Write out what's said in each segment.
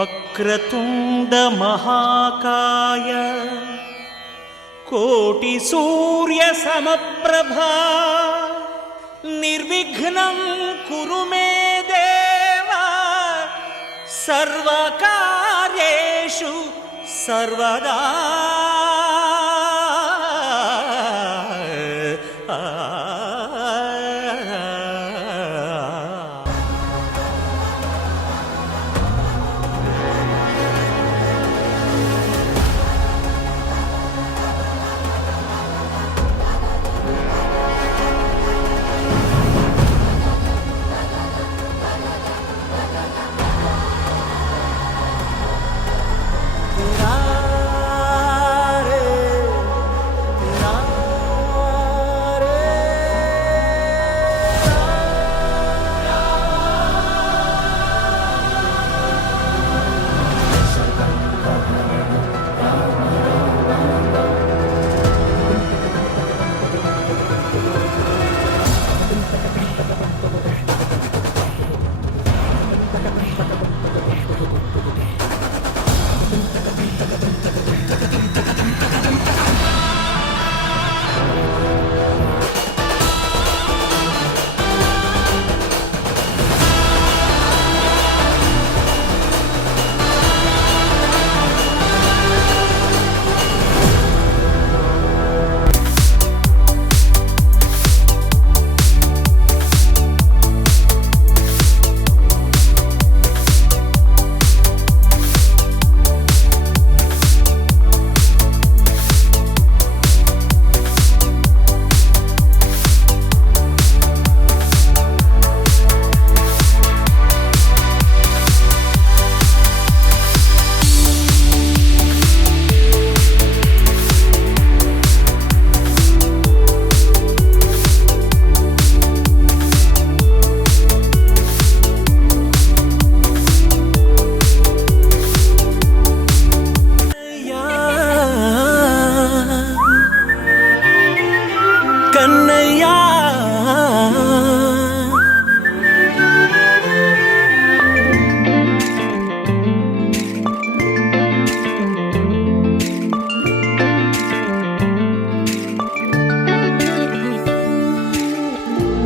వక్రతుండ మహాకాయ కోటి సూర్య సమప్రభా నిర్విఘ్నం కురు మే దేవ సర్వకార్యేషు సర్వదా.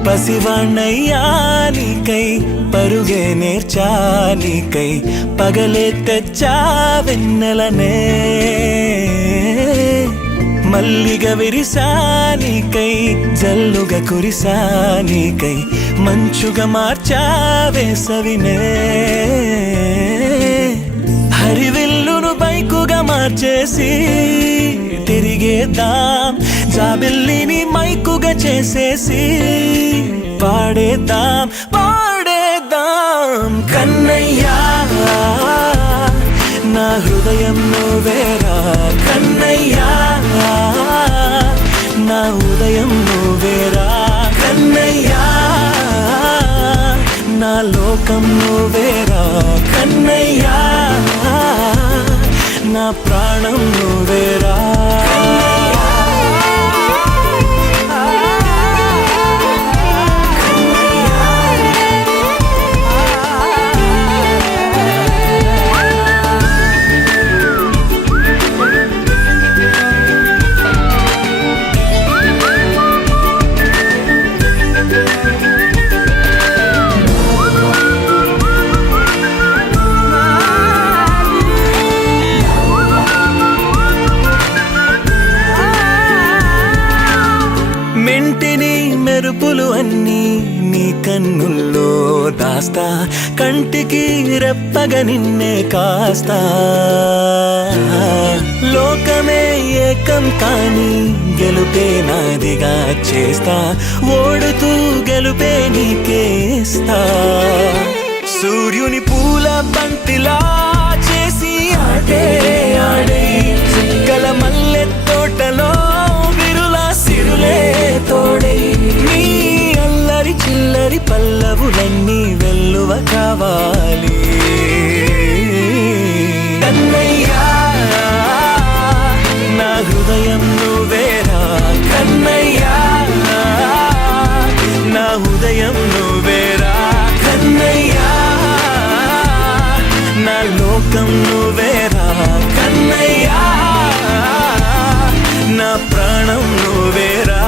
పసివాణ్ణయ్యా నీకై పరుగే నేర్చా నీకై పగలే తెచ్చా వెన్నెలనే మల్లిగ విరిసా నీకై జల్లుగా కురిసా నీకై మంచుగా మార్చా వేసవినే హరివిల్లును బైకుగా మార్చేసి తిరిగేద్దాం జాబిల్లిని మైకుగా చేసేసి పాడేద్దాం పాడేద్దాం కన్నయ్యా నా హృదయం నువ్వేరా కన్నయ్యా నా ఉదయం నువ్వేరా కన్నయ్యా నా లోకం నువ్వేరా కన్నయ్యా నా ప్రాణం నువ్వేరా. మెంటిని మెరుపులు అన్నీ నీ కన్నుల్లో దాస్తా కంటికి రెప్పగా నిన్నే కాస్తా లోకమే ఏకం కాని గెలుపే నాదిగా చేస్తా ఓడుతూ గెలుపే నీకేస్తా. సూర్యుని పూల బంతిలా చేసి ఆడే ఆడే చుక్కల మల్లె తోటలో విరులా సిరులే తోడే నీ అల్లరి చిల్లరి పల్లవులన్నీ వెల్లువ కావాలి కన్నయ్యా నా హృదయం నువ్వేరా కన్నయ్యా నా హృదయం నువ్వేరా కన్నయ్యా నా లోకం నువ్వేరా కన్నయ్యా నా ప్రాణం నువ్వేరా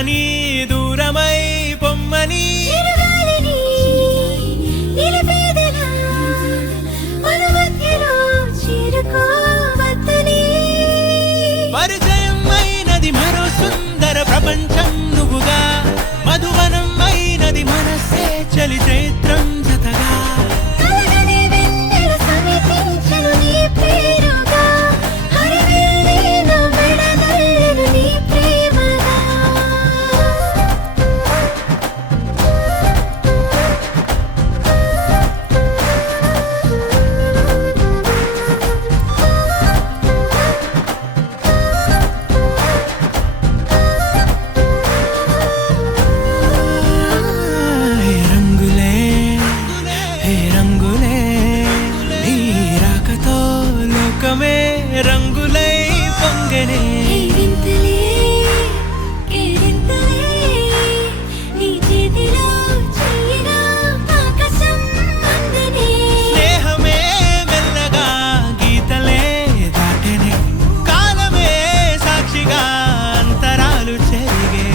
చేరని దూరమై పొమ్మని పరిచయం అయినది మరో సుందర ప్రపంచం నువ్వుగా మధువనం అయినది మనసే చలి చైత్రం జతగా రంగులై పొంగనే స్నేహమే మెల్లగా గీతలే దాటెనే కాలమే సాక్షిగా అంతరాలు చెరిగే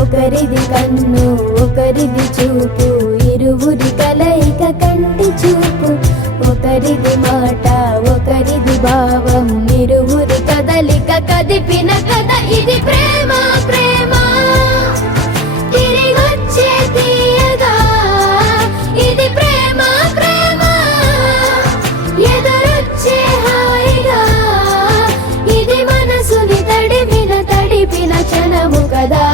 ఒకరిది కన్ను ఒకరిది చూపు ఇరువురి కలయిక కంటి చూపు ఒకరిది మాట ఒకరిది భావం ఇరువురి కదలిక కదిపిన కథ ఇది ప్రేమ ప్రేమ తిరిగొచ్చే తీయగా ఇది ప్రేమ ప్రేమ ఎదురొచ్చే హాయిగా ఇది మనసుని తడిపిన క్షణము కదా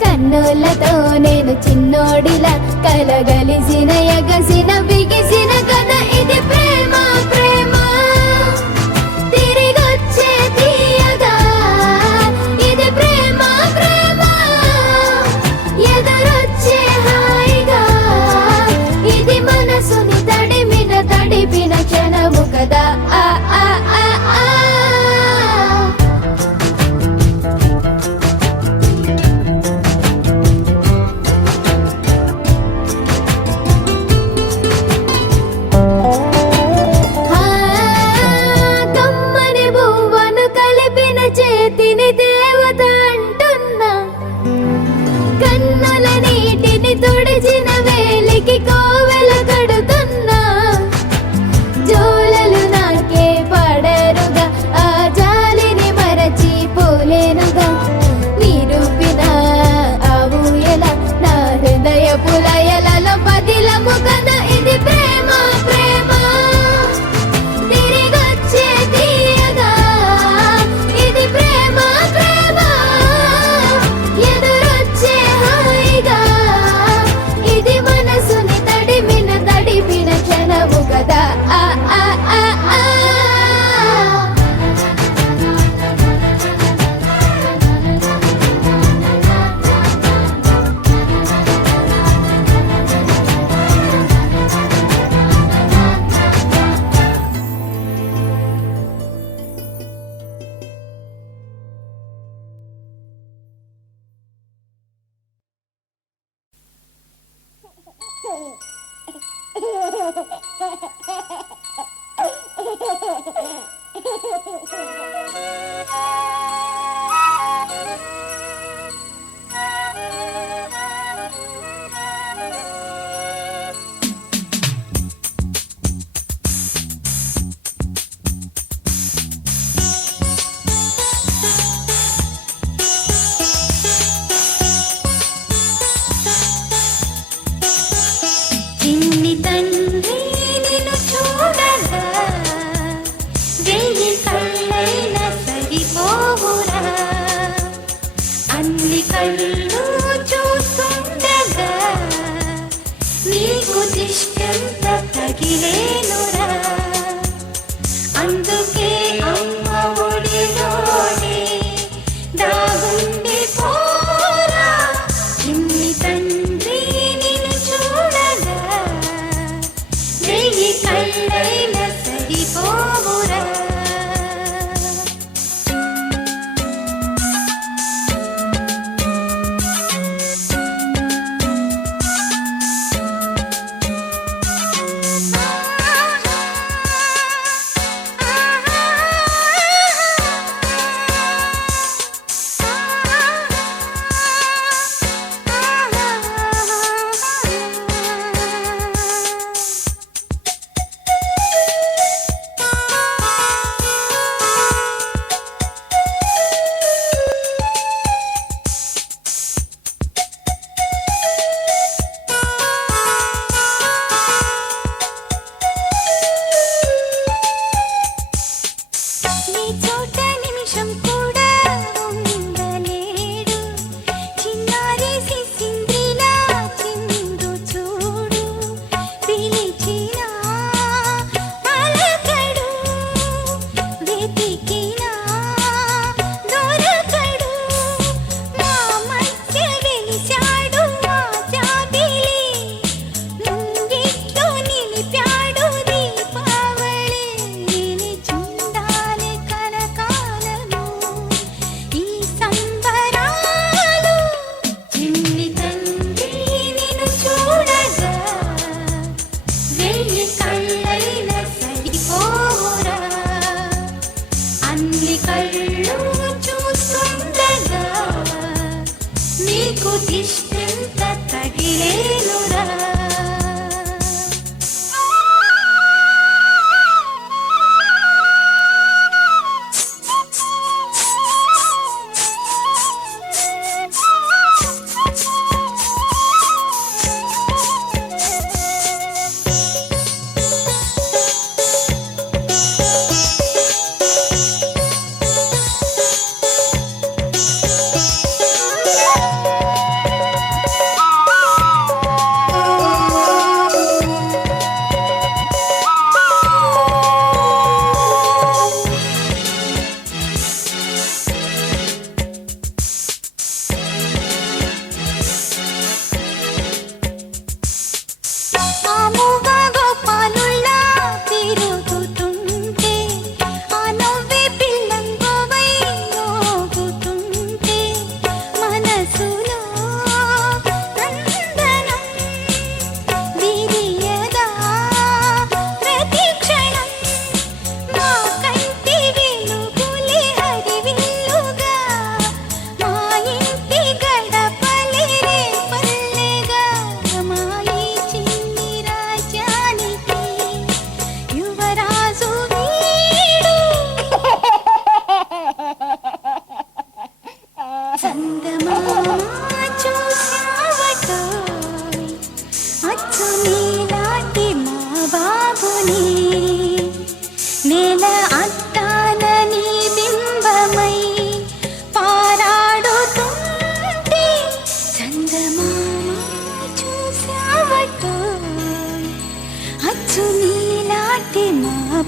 కన్నులతో నేను చిన్నోడిలా కలగలిసిన ఎగసిన బిగిసిన కథ ఇది ప్రేమ ప్రేమ తిరిగొచ్చే తీయగా ఇది ప్రేమ ప్రేమ ఎదురొచ్చే హాయిగా ఇది మనసుని తడిపిన క్షణము కదా ఆ ఆ ఆ ఆ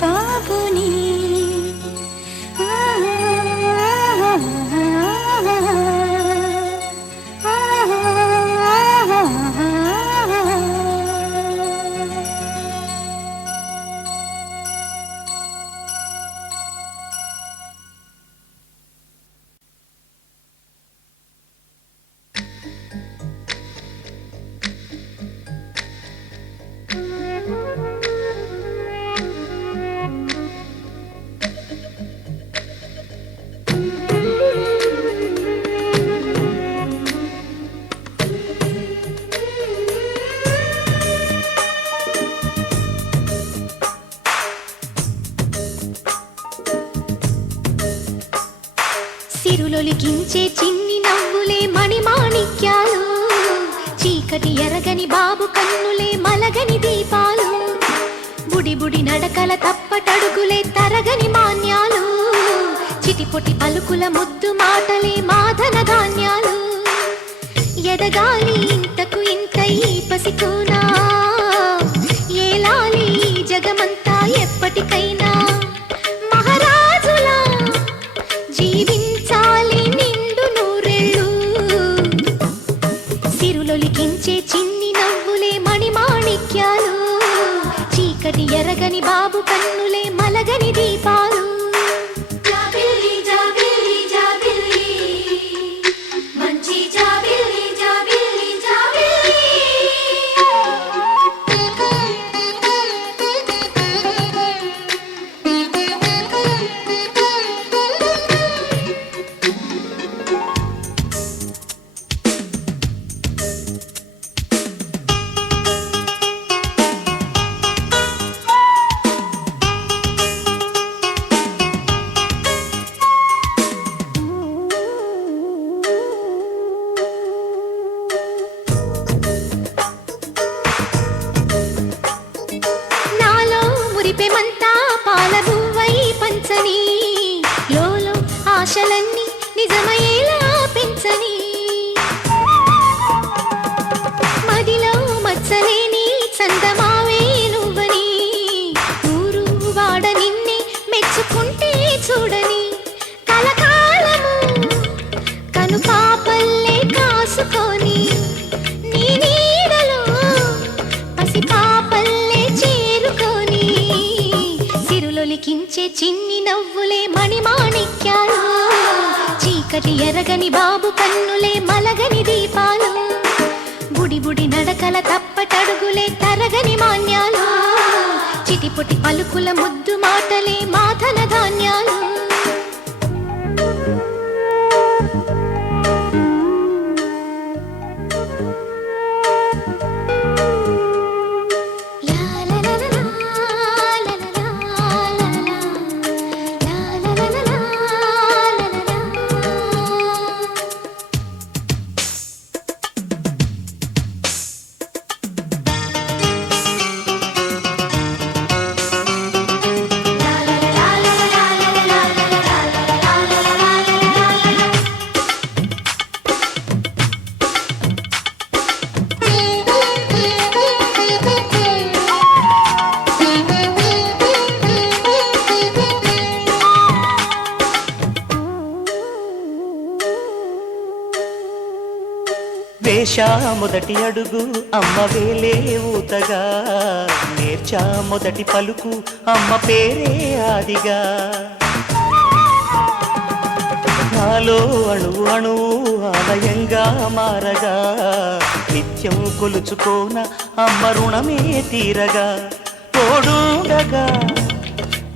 బాబుని సిరులొలికించే చిన్ని నవ్వులే మణిమాణిక్యాలు, చీకటి ఎరగని బాబు కన్నులే మలగని దీపాలు, బుడి బుడి నడకల తప్పటడుగులే తరగని మాన్యాలు, చిటిపొటి పలుకుల ముద్దు మాటలే మాధన ధాన్యాలు, ఎదగాలి ఇంతకు ఇంత ఈ పసికోనా, ఏలాలి జగమంతా ఎప్పటికైనా, మహారాజులా జీవించాలి నిండు నూరెళ్ళు, సిరులొలికించే చిన్ని నవ్వులే మణిమాణిక్యాలు, చీకటి ఎరగని బాబు కన్నులే మలగని దీపాలు. జాబిల్లి జాబిల్లి జాబిల్లి మంచి జాబిల్లి జాబిల్లి జాబిల్లి. నాలో మురిపెమంతా పాలబువ్వై పంచని, లోలో ఆశలన్నీ నిజమయ్యేలా పెంచని, మదిలో మచ్చలేని చందమావే నువ్వని, ఊరు వాడ నిన్నే మెచ్చుకుంటే చూడని, కలకాలము కను పాపల్లే కాసుకొని, నీ నీడలో పసి పాపల్లే చేరుకొని, సిరులొలికించే చిన్ని నవ్వులే మణిమాణిక్యాలు, చీకటి ఎరగని బాబు కన్నులే మలగని దీపాలు, బుడి బుడి నడకల తప్పటడుగులే తరగని మాన్యాలు, చిటిపొటి పలుకుల ముద్దు మాటలే మాధన ధాన్యాలు. వేశా మొదటి అడుగు అమ్మ వేలే ఊతగా, నేర్చా మొదటి పలుకు అమ్మ పేరే ఆదిగా, నాలో అణువు అణువు ఆలయంగా మారగా, నిత్యం కొలుచుకోన అమ్మ రుణమే తీరగా, తోడుండగా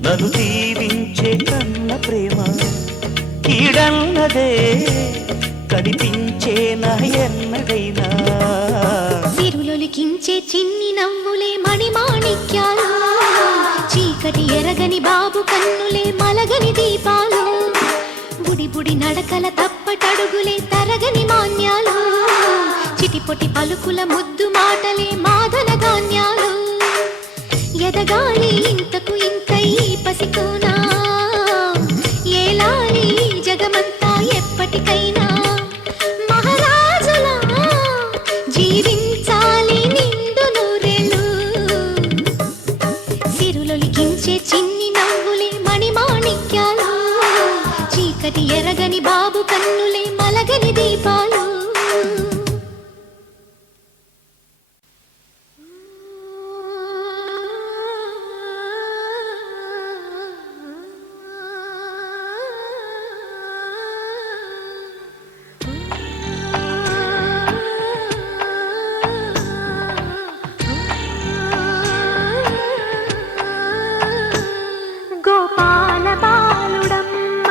నన్ను దీవించే కన్న ప్రేమ కీడన్నదే కనిపించే నా ఎన్నడైనా, సిరులొలికించే చిన్ని నవ్వులే మణిమాణిక్యాలు, చీకటి ఎరగని బాబు కన్నులే మలగని దీపాలు, బుడి బుడి నడకల తప్పటడుగులే తరగని మాన్యాలు, చిటిపొటి పలుకుల ముద్దు మాటలే మాధన ధాన్యాలు, ఎదగాలి ఇంతకు ఇంత ఈ పసికోనా, ఏలాలి జగమంతా ఎప్పటికైనా, మహారాజులా జీవించాలి నిండు నూరెళ్ళు, సిరులొలికించే చిన్ని నవ్వులే మణిమాణిక్యాలు చీకటి ఎరగని బాబు కన్నులే మలగని దీపాలు గోపాల బాలుడమ్మ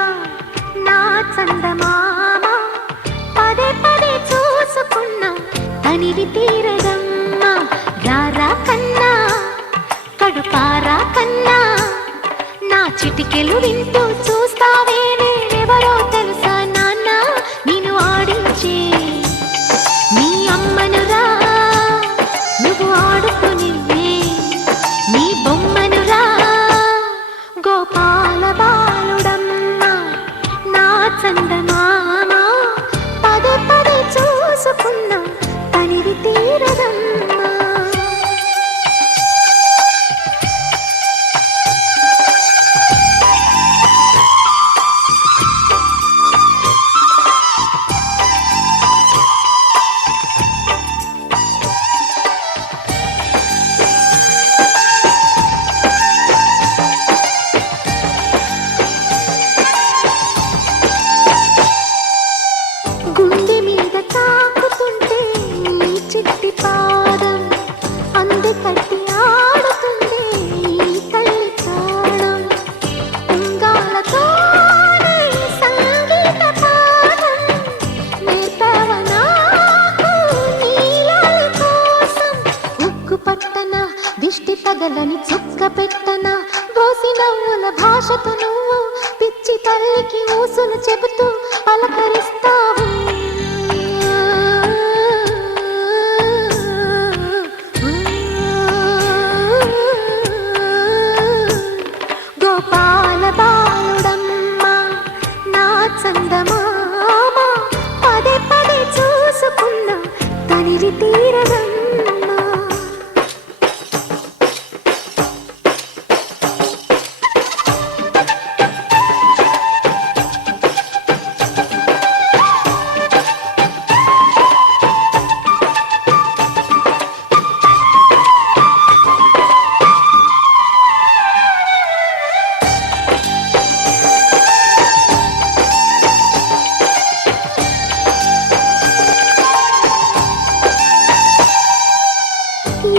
నా చందమామ పదే పదే చూసుకున్నా తనివి తీరదమ్మ రారా కన్నా కడుపారా కన్నా నా చిటికెలు వింటూ చూస్తావే నేనెవరో తెలుసా నాన్న నేను ఆడించే నీ అమ్మనురా నువ్వు ఆడుకుని నీ బొమ్మనురా గోపాల బాలుడమ్మ నా చందమామ పదే పదే చూసుకున్నా తనివి తీరదమ్మ గుండె మీద తాకుతుంటే నీ చిట్టి పాదం అందుకట్టి ఆడుతుంది ఈ తల్లి ప్రాణం ఉంగాలతోనే సంగీత పాఠం నేర్పావ నాకు నీలాల కోసం ఉక్కు పట్టన దిష్టి తగలని చుక్క పెట్టన దోసి నవ్వుల భాషతో నువ్వు పిచ్చి తల్లికి ఊసులు చెబుతూ పలకరిస్తావు గోపాల బాలుడమ్మ నా చందమామ పదే పదే చూసుకున్నా తనివి తీరదమ్మ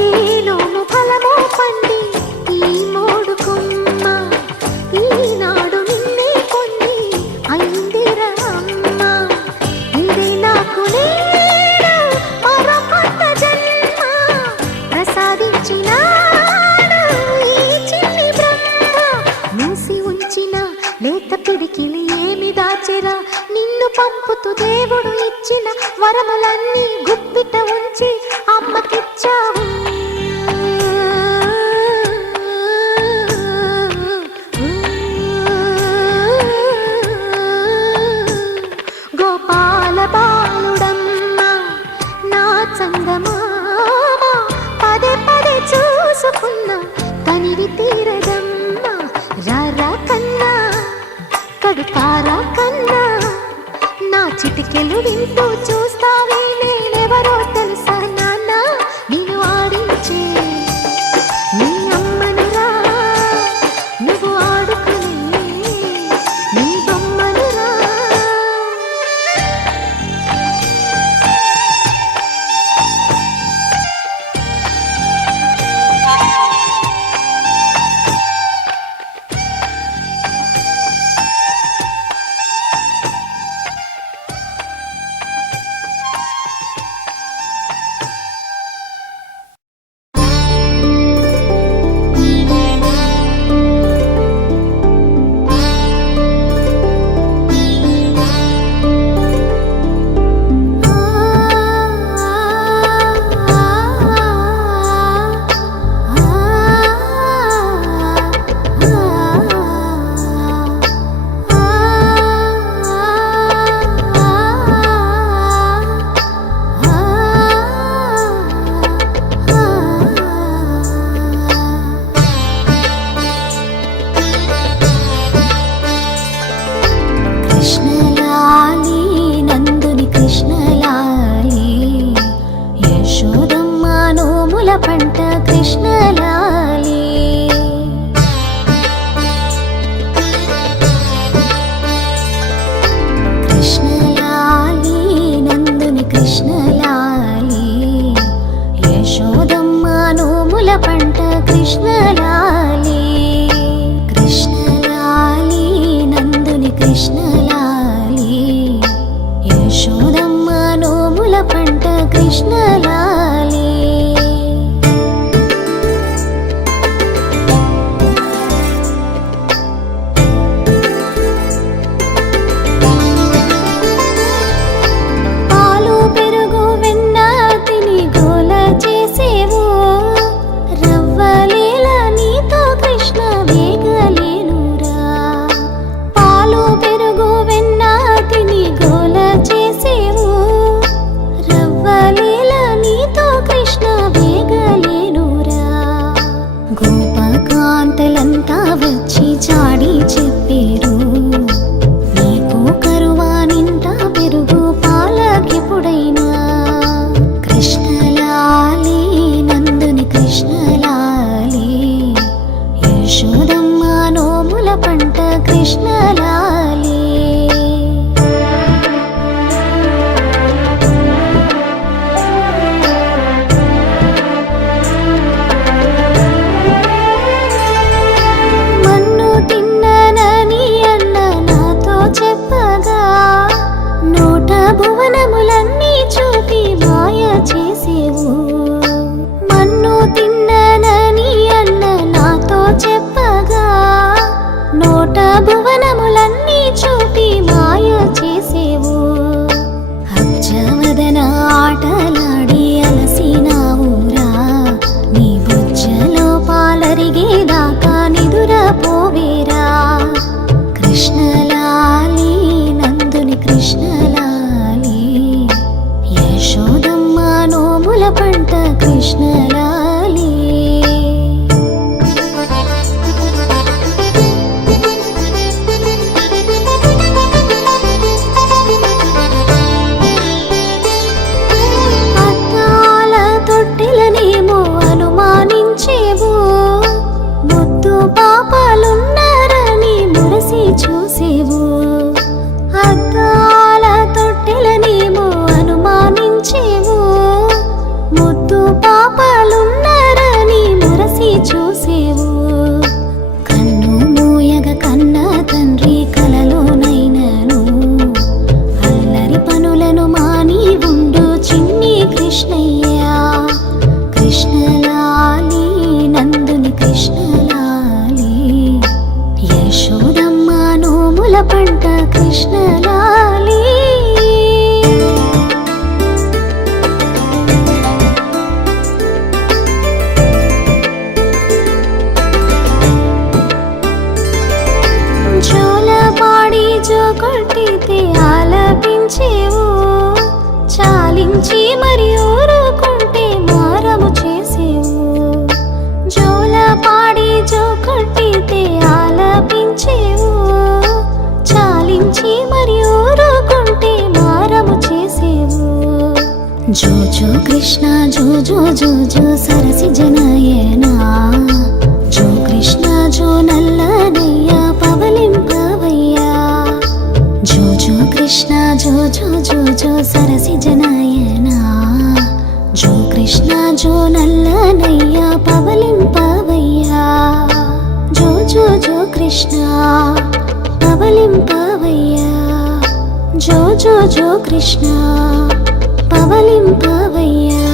ఏలోము ఫలమో పండి ఈ మోడు కొమ్మ ఈనాడు నిన్నే కొన్ని అయిందిరా అమ్మ ఇదే నాకు నేడు మరో కొత్త జన్మ ప్రసాదించినాడు ఈ చిన్ని బ్రహ్మ మూసి ఉంచిన లేత పిడికిలి ఏమి దాచెరా నిన్ను పంపుతూ దేవుడు ఇచ్చిన వరములన్నీ గుప్పిట ఉంచి అమ్మకిచ్చావు గోపాల బాలుడమ్మ నా చందమామ పదే పదే చూసుకున్నా తనివి తీరదమ్మ రారా కన్నా కడుపారా కన్నా నా చిటికెలు వింటూ చూస్తావే నేనెవరో తెలుసా నాన్న నేను ఆడించే నీ అమ్మనురా నువ్వు ఆడుకునే నీ బొమ్మనురా పంట కృష్ణలాలి. మన్ను తిన్ననని అన్న నాతో చెప్పగా నోట భువనములన్నీ చూపి మాయ చేసేవు. మన్ను తిన్ననని అన్న నాతో చెప్పగా నోట భువనములన్నీ చూపి మాయ చేసేవు. అబ్జవదన ఆటలాడి అలసినావురా, నీ బుజ్జలో పాలరిగేదాకా నిదుర పోవేరా. కృష్ణలాలి నందుని కృష్ణలాలి, యశోదమ్మ నోముల పంట కృష్ణలాలి. అద్దాల తొట్టెలనేమో అనుమానించేవు, ముద్దు పాపాలున్నారని మురసి చూసేవు. అద్దాల తొట్టెలనేమో అనుమానించేవు, ముద్దు పాపాలున్నారని మురసి చూసేవు. కన్ను మూయగ కన్న తండ్రి కలలోనైనను అల్లరి పనులను మాని ఉండు చిన్ని కృష్ణయ్యా. కృష్ణలాలి నందుని కృష్ణలాలి, యశోదమ్మ నోముల పంట కృష్ణలాలి. జోలపాడి జో కొట్టితే ఆలపించేవు, చాలించి మరి ఊరుకుంటే మారము చేసేవు. జోలపాడి జో కొట్టితే ఆలపించేవు, చాలించి మరి ఊరుకుంటే మారము చేసేవు. జో జో కృష్ణ జో జో జో జో సరసి జనయనా, జో కృష్ణ జో నల్లనయ్య పవలింపవయ్యా. జో జో కృష్ణ జో జో జో జో సరసి జనయనా, జో కృష్ణ జో నల్లనయ్య పవలింపవయ్యా. జో జో జో కృష్ణ పవలింపవయ్యా, జో జో జో కృష్ణ పవలింపవయ్యా.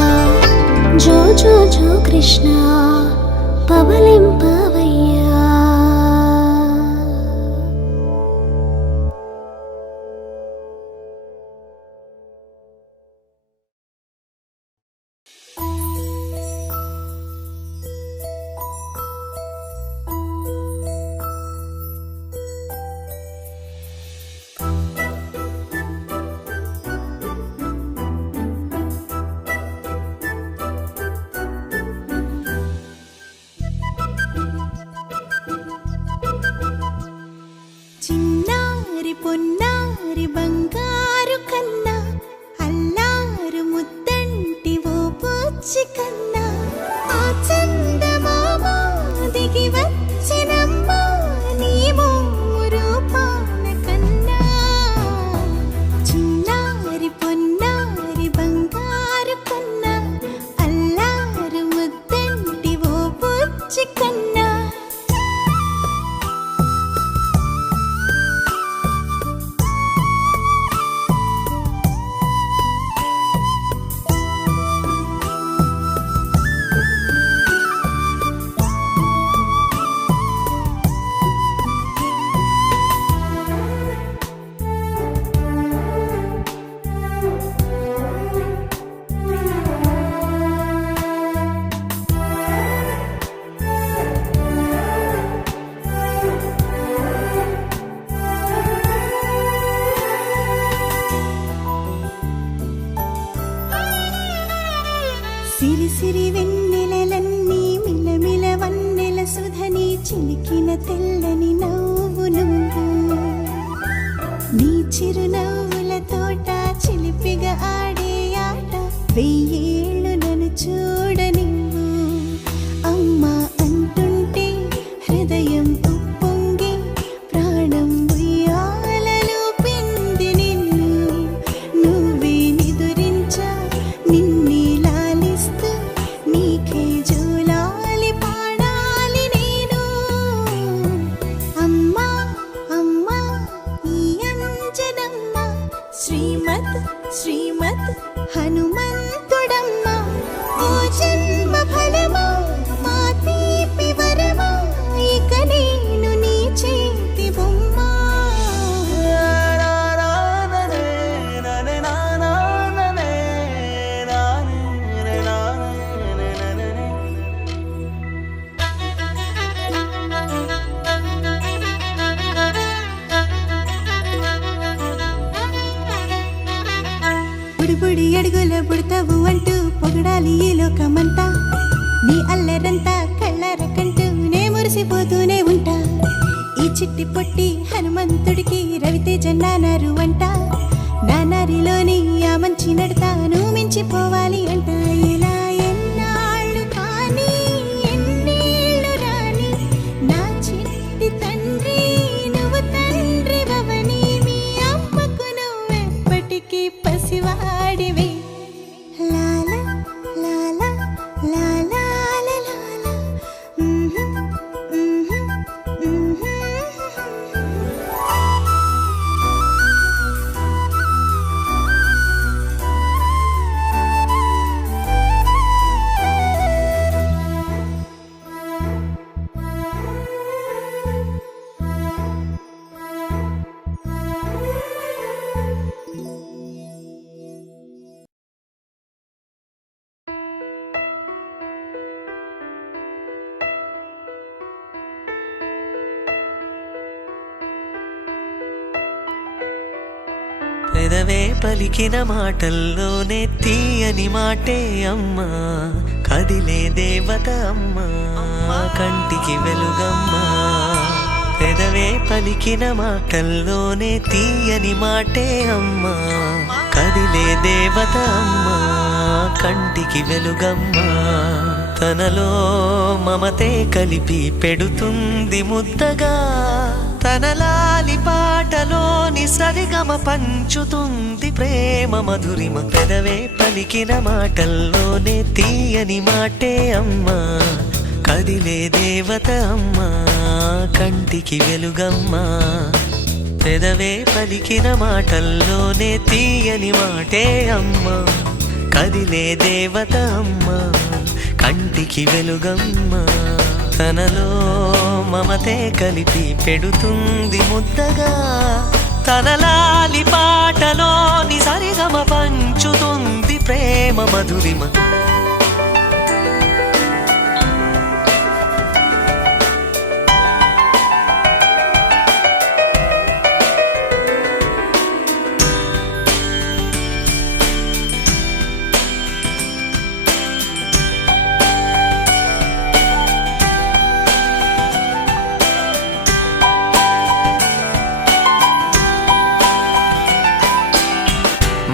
జో జో జో కృష్ణ పవలింపవయ్యా. చిన్నారి పొన్నారి బంగారు కన్నా, అల్లారు ముద్దంటి ఓ పూచి కన్నా, ఆ చందమామ దిగి వచ్చినమ్మ నీ మోము రూపాన కన్నా. చిన్నారి పొన్నారి బంగారు కన్నా, అల్లారు ముద్దంటి ఓ పూచి కన్నా. సిరి సిరి వెన్నెలలన్నీ మిలమిల వన్నెల సుధని చిలికిన తెల్లని నవ్వు నువ్వు. నీ చిరునవ్వుల తోట చిలిపిగా ఆడే ఆట వెయ్యేళ్ళు నన్ను చూడనివ్వు. అమ్మా అంటుంటే హృదయం ఉప్పొంగి కుడి అడుగుల పుడతావు అంటూ పొగడాలి ఈ లోకమంతా నీ అల్లరంతా కళ్ళారకంటూ నే మురిసిపోతూనే ఉంటా ఈ చిట్టి పొట్టి హనుమంతుడికి రవితేజ నానారు అంట నానారిలోని ఆ మంచి నడతాను మించిపోవాలి అంట ఇలా ఎన్నాళ్ళు కానీ ఎన్నేళ్ళు రాని నా చిట్టి తండ్రి నువ్వు తండ్రి భవని మీ అమ్మకు నువ్వెప్పటికీ పసివాడివి లాల లాల లాల లాల పెదవే పలికిన మాటల్లోనే తీయని మాటే అమ్మా కదిలే దేవత అమ్మా కంటికి వెలుగమ్మా పెదవే పలికిన మాటల్లోనే తీయని మాటే అమ్మా కదిలే దేవత అమ్మా కంటికి వెలుగమ్మా తనలో మమతే కలిపి పెడుతుంది ముద్దగా తన లాలి పాటలోని సరిగమ పంచుతుంది ప్రేమ మధురిమ పెదవే పలికిన మాటల్లోనే తీయని మాటే అమ్మా కదిలే దేవత అమ్మా కంటికి వెలుగమ్మా పెదవే పలికిన మాటల్లోనే తీయని మాటే అమ్మా కదిలే దేవత అమ్మా కంటికి వెలుగమ్మా తనలో మమతే కలిపి పెడుతుంది ముద్దగా తన లాలి పాటలోని సరిగమ పంచుతుంది ప్రేమ మధురిమ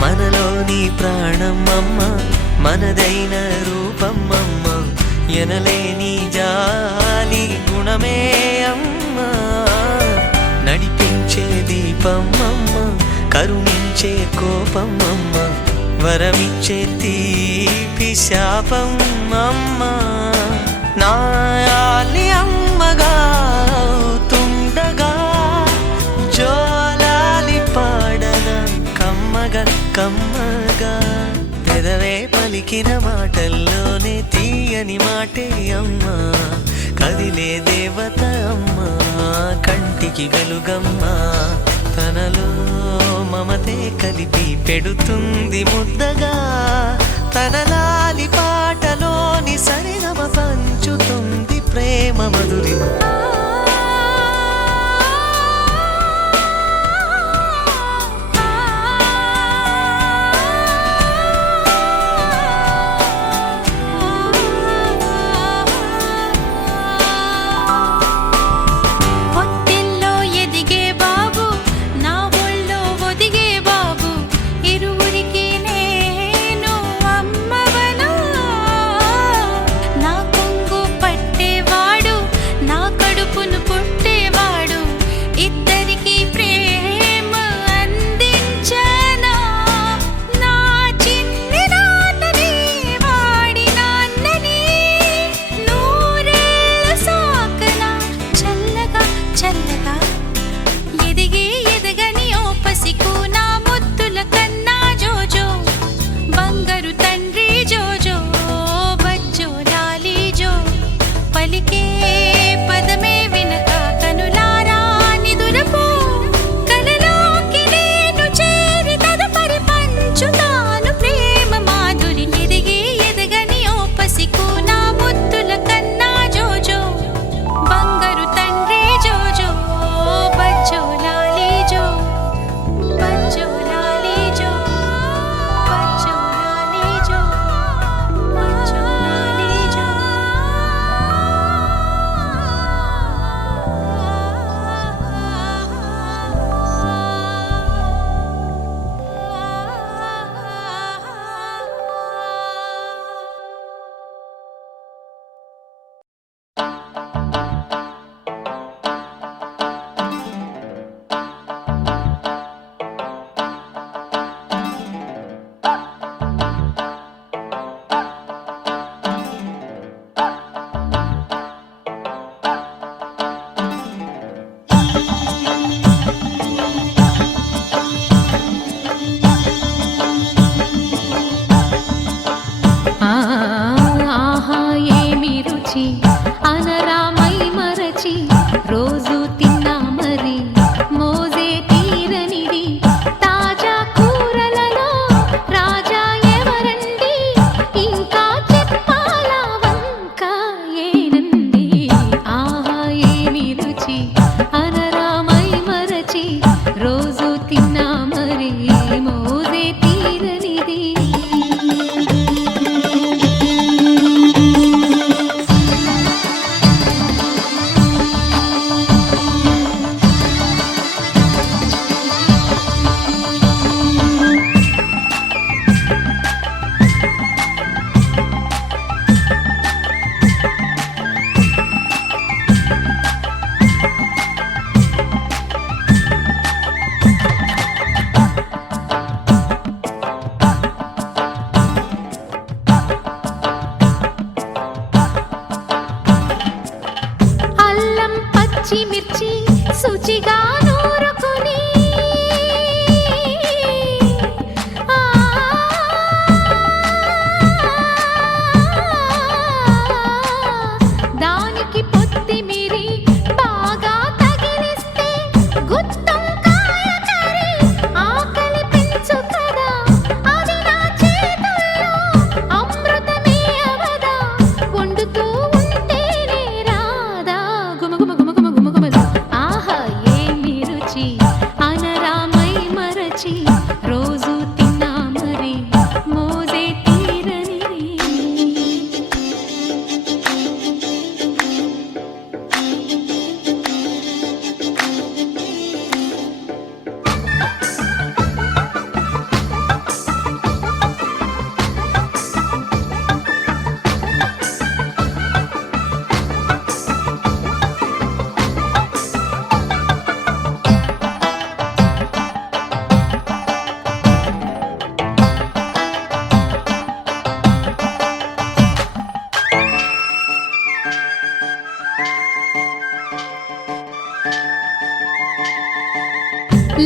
మనలోని ప్రాణమమ్మ మనదైన రూపమమ్మ ఎనలేని జాలి గుణమే అమ్మ నడిపించే దీపమమ్మ కరుణించే కోపమమ్మ వరమిచ్చే తీపి శాపమమ్మ నాయాలి అమ్మగా అవుతుండగా జోలాలి పాడన కమ్మగా కమ్మగా పెదవే పలికిన మాటల్లోనే తీయని మాటే అమ్మా కదిలే దేవత అమ్మా కంటికి వెలుగమ్మా తనలో మమతే కలిపి పెడుతుంది ముద్దగా తన లాలి పాటలోని సరిగమ పంచుతుంది ప్రేమ మధురిమ నా కడుపు ఆహా ఏమి రుచి అనరామై మరచి రోజు తిన్నా మరి మోజే తీరనిది తాజా కూరలలో రాజా ఎవరండి ఇంకా చెప్పాలా వంక ఏనంది ఆహా ఏమి రుచి అనరామై మరచి రోజు తిన్నా మరి మోజే తీరనిది అల్లం పచ్చిమిర్చి శుచిగా నూరుకుని దానికి పొత్తిమిరి బాగా తగిలిస్తే గుత్తొంకాయ కర్రీ ఆకలి పెంచు కదా అది నా చేతుల్లో అమృతమే అవదా వండుతూ ఉంటేనే రాదా గుమగుమగుమగుమగుమగుమదు ఆహా ఏమి రుచి అనరామై మరచి రోజు తిన్నా మరి మోజే తీరనిది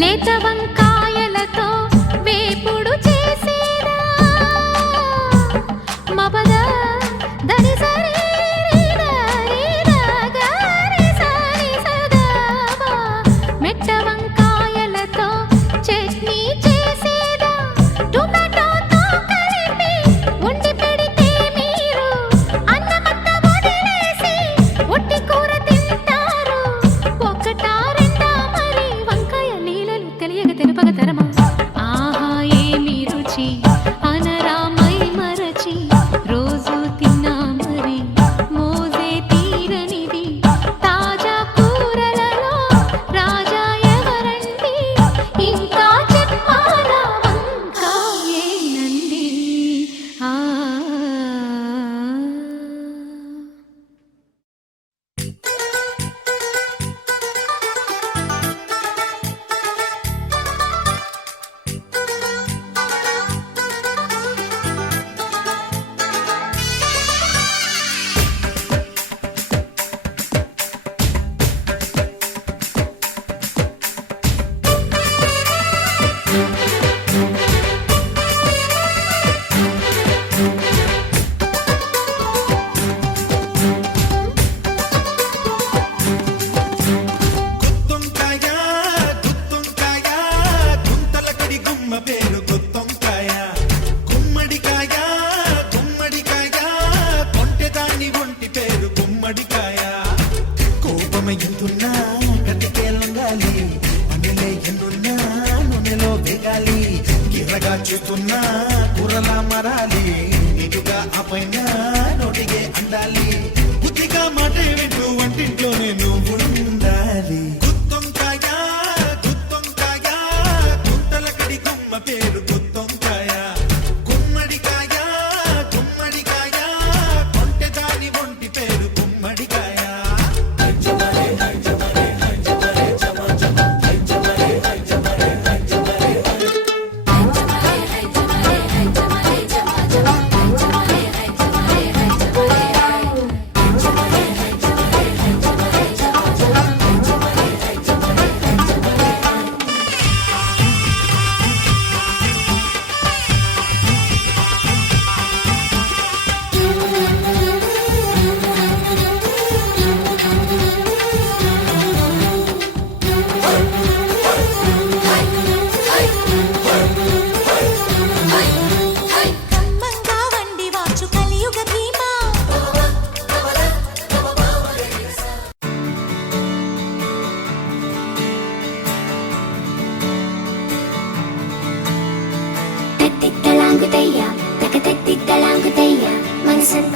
లేత వంకాయలతో వేపుడు చేసేదా మపద దని సరి మెట్ట వంకాయలతో చట్నీ చేసేదా టొమాటోతో కలిపి వండి పెడితే మీరు అన్నమంతా వదిలేసి ఒట్టి కూర తింటారు ఒకటా రెండా మరి వంకాయ లీలలు తెలియక తెలుపక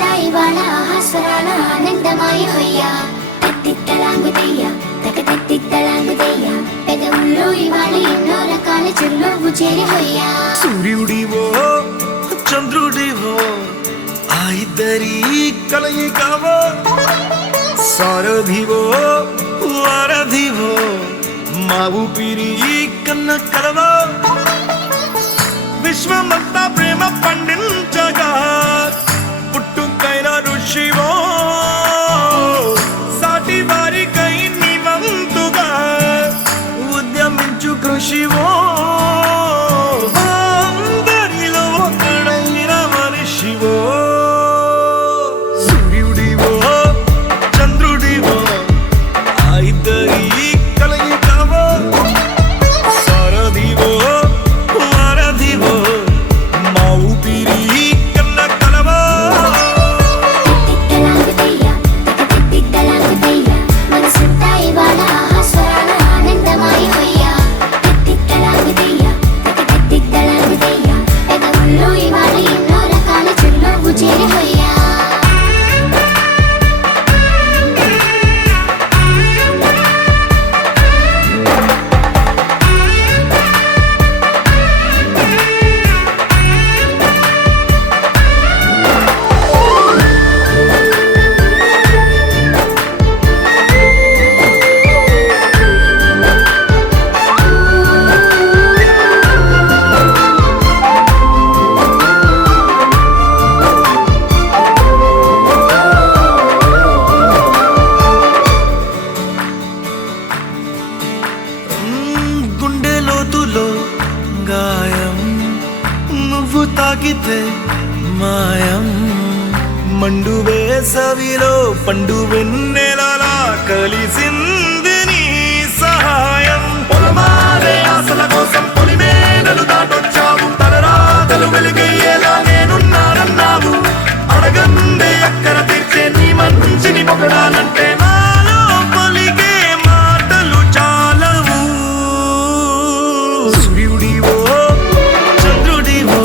మనసంతా ఇవాళ ఆహాస్వరాల ఆనందమాయ హొయ్యా తత్తిత్తలాంగుతయ్య తకతత్తిత్తలాంగుతయ్య పెదవుల్లో ఇవాళ ఎన్నో రకాల చిరునవ్వు చేరి హొయ్యా సూర్యుడివో చంద్రుడివో ఆ ఇద్దరి కలయికవో సారథివో వారధివో మా ఊపిరి కన్న కలవో విశ్వమంతా ప్రేమ పండించగా పుట్టుకైన ఋషివో సాటి వారికై నివంతుగా ఉద్యమించు కృషివో అందరిలో ఒకడైన మనిషివో సూర్యుడివో చంద్రుడివో ఆ ఇద్దరి కలయికవో సారథివో వారధివో మా ఊపిరి కన్న కలవో తిత్తలాంగుతయ్య తకతత్తిత్తలాంగుతయ్య మనసంతా ఇవాళ ఆహాస్వరాల ఆనందమాయ హొయ్యా తిత్తలాంగుతయ్య తకతత్తిత్తలాంగుతయ్య పెదవుల్లో ఇవాళ ఎన్నో రకాల చిరునవ్వు చేరి హొయ్యా గుండె లోతులో గాయం నువ్వు తాకితే మాయం మండు వేసవిలో పండు వెన్నెలలా కలిసింది నీ సహాయం పొలమారే ఆశల కోసం పొలిమేనలు దాటొచ్చావు తలరాతలు వెలుగయ్యేలా నేనున్నానన్నావు అడగందే అక్కర తీర్చే నీ మంచిని పొగడాలంటే నాలో పలికే మాటలు చాలవు సూర్యుడివో చంద్రుడివో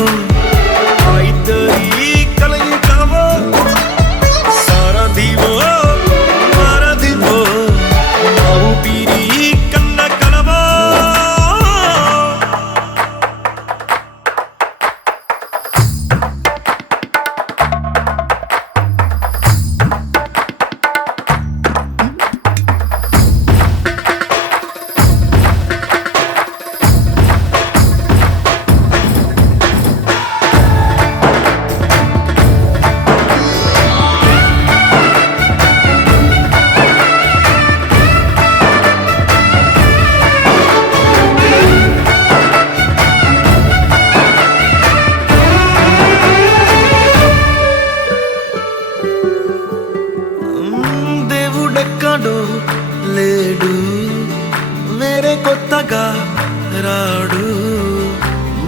ఆ ఇద్దరి కలయికవో సారథివో వారధివో మా ఊపిరి కన్న కలవో దేవుడెక్కడో లేడు వేరే కొత్తగా రాడు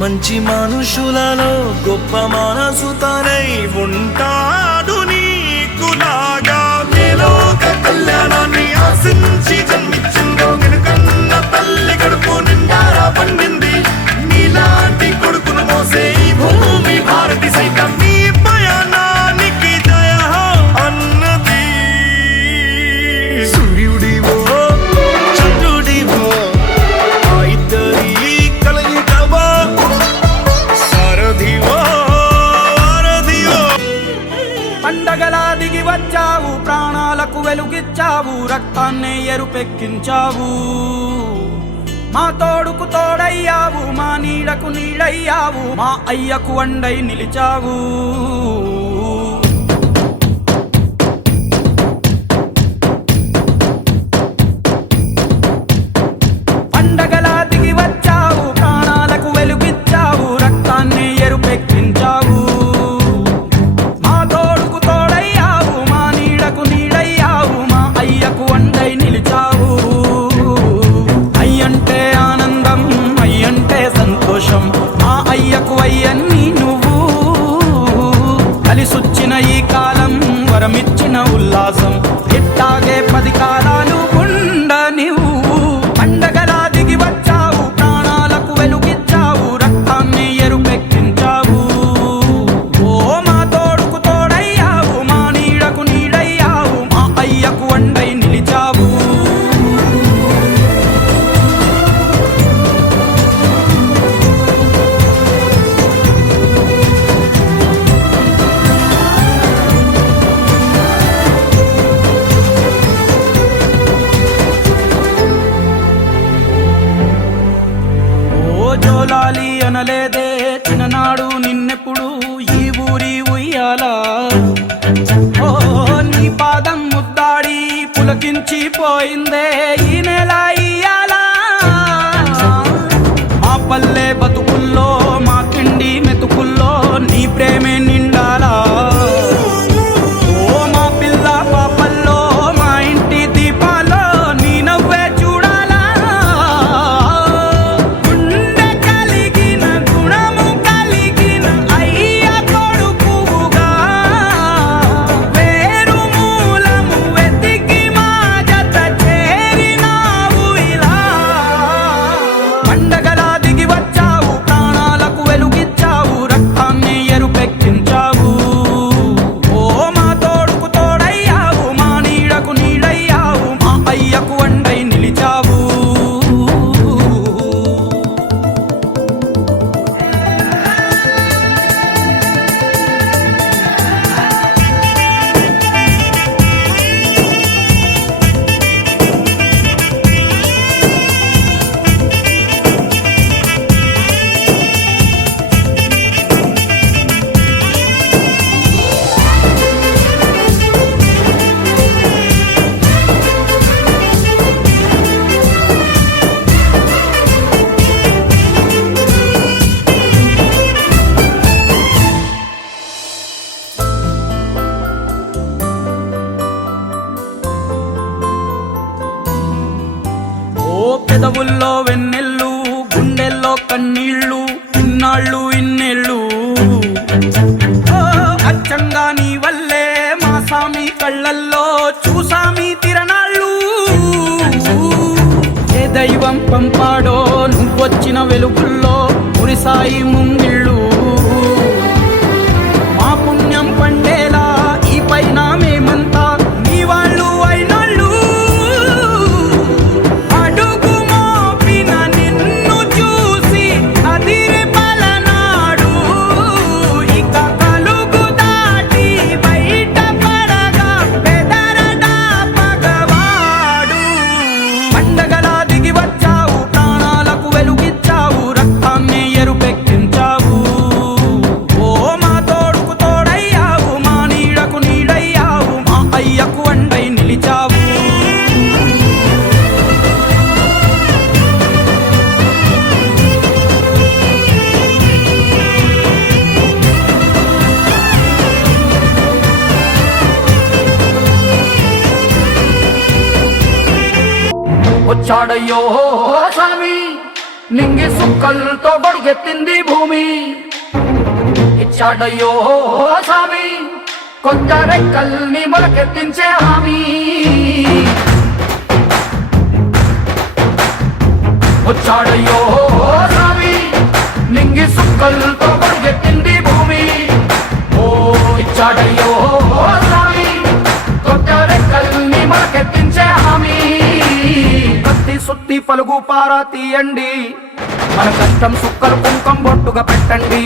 మంచి మనుషులలో గొప్ప మనసు తనై ఉంటాడు నీకులాగా లోక కళ్యాణాన్ని ఆశించి జన్మించిందో వెనుకన్న తల్లి కడుపు నిండారా పండింది నీలాంటి కొడుకును మోసే ఈ భూమి భారతి సైతం నీ పయనానికి జయ అన్నది సూర్యుడివో చంద్రుడివో ఆ ఇద్దరి కలయికవో సారథివో వారధివో పండగలా దిగి వచ్చావు ప్రాణాలకు వెలుగిచ్చావు రక్తాన్నే ఎరుపెక్కించావు మా తోడుకు తోడయ్యావు మా నీడకు నీడయ్యావు మా అయ్యకు వండై నిలిచావు పండగలా దిగి వచ్చావు ప్రాణాలకు వెలుగిచ్చావు రక్తాన్ని ఎరుపెక్కించావు మా తోడుకు తోడయ్యావు మా నీడకు నీడయ్యావు మా అయ్యకు వండై నిలిచావు అయ్యంటే ఆనందం అయ్యంటే సంతోషం మా అయ్యకు అయ్యన్ని నువ్వు కలిసొచ్చిన ఈ కాలం వరమిచ్చిన ఉల్లాసం ఇట్టాగే 10 కాలాలు ఉండ నువ్వు పండగలా దిగి వచ్చావు ప్రాణాలకు వెలుగిచ్చావు రక్తాన్ని ఎరుపెక్కించావు ఓ మా తోడుకు తోడయ్యావు ఎనలేదే చిన్ననాడు నిన్నెప్పుడు ఈ ఊరి ఉయ్యాలా ఓ నీ పాదం ముద్దాడి పులకించి పోయిందే ఈ నెల ఇయ్యాలా మా పల్లె బతుకుల్లో మా తిండి మెతుకుల్లో నీ ప్రేమే నిండాలా ఓ మా పిల్ల పాపల్లో మా ఇంటి దీపాల్లో నీ నవ్వే చూడాలా గుండె కలిగిన గుణము కలిగిన అయ్య కొడుకుగా వేరు మూలము వెతికి మా జత చేరినావు ఇలా పండగలా దిగి వచ్చావు ప్రాణాలకు వెలుగిచ్చావు రక్తాన్ని ఎరుపెక్కించావు ఓ మా తోడుకు తోడయ్యావు మా నీడకు నీడయ్యావు మా అయ్యకు వండై నిలిచావు ఓ పెదవుల్లో వెన్నెల్లు గుండెల్లో కన్నీళ్ళు ఇన్నాళ్ళు ఇన్నేళ్ళు ఓ అచ్చంగా నీ వల్లే మా సామి కళ్ళల్లో చూసామి తిరణాళ్ళు ఏ దైవం పంపాడో నువ్వొచ్చిన వెలుగుల్లో మురిసాయి ముంగిళ్ళు మా పుణ్యం పండేలా ఈ పైన మేమంతా నీ వాళ్ళు అయినాళ్ళు అడుగు మోపిన నిన్ను చూసి అదిరి పలనాడు ఇక కలుగు దాటి బయట పడగా బెదరడా పగవాడు పండగలా దిగి వచ్చావు ప్రాణాలకు వెలుగిచ్చావు రక్తాన్ని ఎరుపెక్కించావు ఓ మా తోడుకు తోడయ్యావు మా నీడకు నీడయ్యావు మా అయ్యకు వండై నిలిచావు వచ్చాడయ్యో స్వామి నింగి సుక్కలతో గొడుగెత్తింది భూమి ఇచ్చాడయ్యో స్వామి కొత్త రెక్కల్ని మొలకెత్తించే హామీ వచ్చాడయ్యో స్వామి నింగి సుక్కలతో గొడుగెత్తింది భూమి ఓ ఇచ్చాడయ్యో స్వామి కొత్త రెక్కల్ని మొలకెత్తించే హామీ కత్తి సుత్తి పలుగు పారా తీయండి మన కష్టం సుక్కలు కుంకం బొట్టుగా పెట్టండి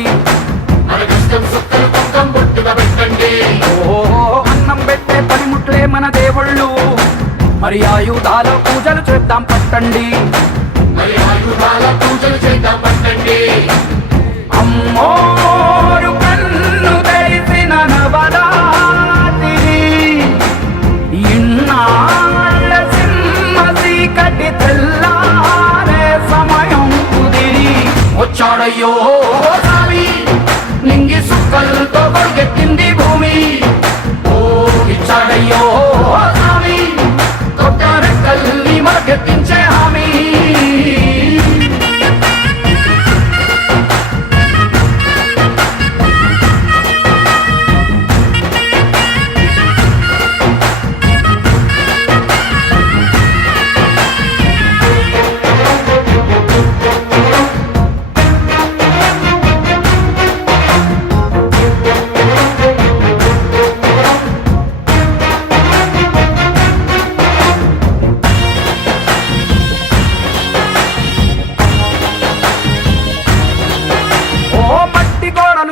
ఓ అన్నం పెట్టే పనిముట్లే మన దేవుళ్ళు మరి ఆయుధాల పూజలు చేద్దాం పట్టండి అమ్మోరు కన్ను తెరిసిన నవరాత్రి ఇన్నాళ్ళ సింహ చీకటి తెల్లారే సమయం కుదిరి వచ్చాడయ్యో స్వామి నింగి సుక్కలతో గొడుగెత్తింది భూమి ఓ ఇచ్చాడయ్యో స్వామి కొత్త రెక్కల్ని మొలకెత్తించే హామీ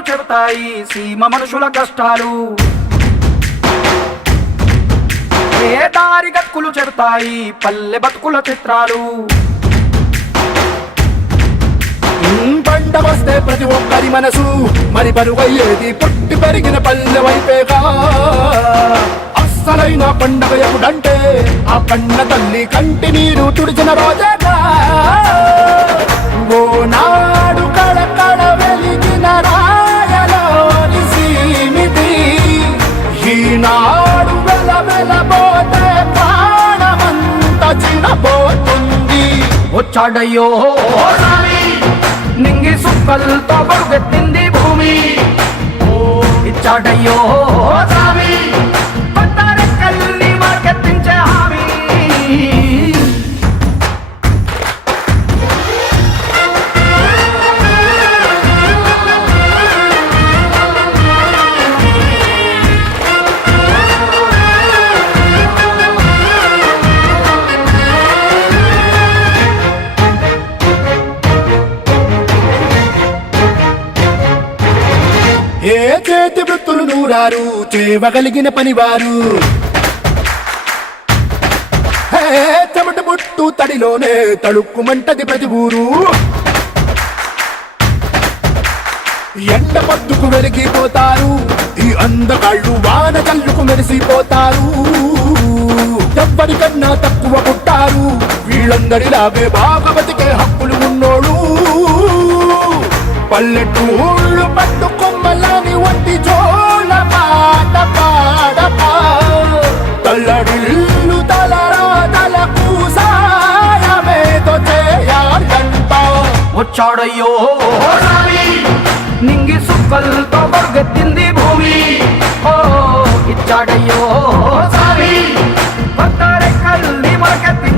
చెబుతాయి సీమ మనుషుల కష్టాలు ఏ దారి గక్కులు చెబుతాయి పల్లె బతుకుల చిత్రాలు పంట వస్తే ప్రతి ఒక్కరి మనసు మరి బరువయ్యేది పుట్టి పెరిగిన పల్లె వైపేగా అస్సలైన పండగ ఎప్పుడంటే ఆ కన్న తల్లి కంటి నీరు తుడిచిన రోజేగా ఓ నాడు కళకళ వెలిగిన రాయలోని సీమితి ఈనాడు వెలవెలబోతే ప్రాణమంత చినబోతుంది. వచ్చాడయ్యో రామి నింగి సుక్కలతో పరుగెత్తింది భూమి. ఇచ్చాడయ్యో రామి కొత్త రెక్కల్ని మార్కెత్తించే హామీ. ఏ చేతి వృత్తులు నూరారు చేయగలిగిన పనివారు చెమట పుట్టు తడిలోనే తడుక్కుమంటది ప్రతి ఊరు. ఎండ పద్దుకు వెలిగిపోతారు ఈ అందగాళ్ళు వాన కళ్ళుకు మెరిసిపోతారు. ఎవ్వరికన్నా తక్కువ పుట్టారు వీళ్ళందరిలాగే బాగా బతికే హక్కులు ఉన్నోడు. పల్లెటూళ్ళు పట్టు కొమ్మలని వంటి జోల పాట పాడపా తల్లడిల్లు తలరాతలకు సాయమేదో చేయాలంట. వచ్చాడయ్యో రామి నింగి సుక్కలతో పరుగెత్తింది భూమి. ఓ ఇచ్చాడయ్యో రామి కొత్త రెక్కల్ని మొలకెత్తి